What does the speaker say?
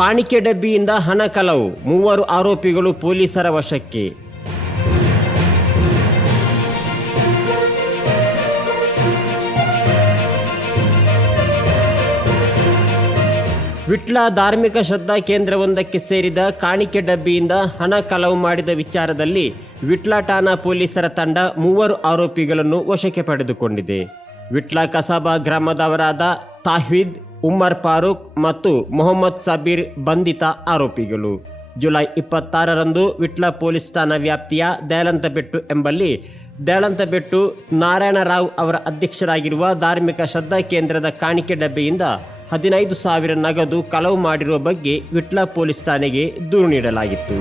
ಕಾಣಿಕೆ ಡಬ್ಬಿಯಿಂದ ಹಣ ಕಳವು, 3 ಆರೋಪಿಗಳು ಪೊಲೀಸರ ವಶಕ್ಕೆ. ವಿಟ್ಲ ಧಾರ್ಮಿಕ ಶ್ರದ್ಧಾ ಕೇಂದ್ರವೊಂದಕ್ಕೆ ಸೇರಿದ ಕಾಣಿಕೆ ಡಬ್ಬಿಯಿಂದ ಹಣ ಕಳವು ಮಾಡಿದ ವಿಚಾರದಲ್ಲಿ ವಿಟ್ಲ ಠಾಣಾ ಪೊಲೀಸರ ತಂಡ 3 ಆರೋಪಿಗಳನ್ನು ವಶಕ್ಕೆ ಪಡೆದುಕೊಂಡಿದೆ. ವಿಟ್ಲ ಕಸಬಾ ಗ್ರಾಮದವರಾದ ತಾಹೀದ್, ಉಮರ್ ಫಾರೂಕ್ ಮತ್ತು ಮೊಹಮ್ಮದ್ ಸಬೀರ್ ಬಂಧಿತ ಆರೋಪಿಗಳು. ಜುಲೈ 26ರಂದು ವಿಟ್ಲ ಪೊಲೀಸ್ ಠಾಣಾ ವ್ಯಾಪ್ತಿಯ ದಯಾಳಂತಬೆಟ್ಟು ಎಂಬಲ್ಲಿ ದಯಾಳಂತಬೆಟ್ಟು ನಾರಾಯಣರಾವ್ ಅವರ ಅಧ್ಯಕ್ಷರಾಗಿರುವ ಧಾರ್ಮಿಕ ಶ್ರದ್ಧಾ ಕೇಂದ್ರದ ಕಾಣಿಕೆ ಡಬ್ಬಿಯಿಂದ 15,000 ನಗದು ಕಳವು ಮಾಡಿರುವ ಬಗ್ಗೆ ವಿಟ್ಲ ಪೊಲೀಸ್ ಠಾಣೆಗೆ ದೂರು ನೀಡಲಾಗಿತ್ತು.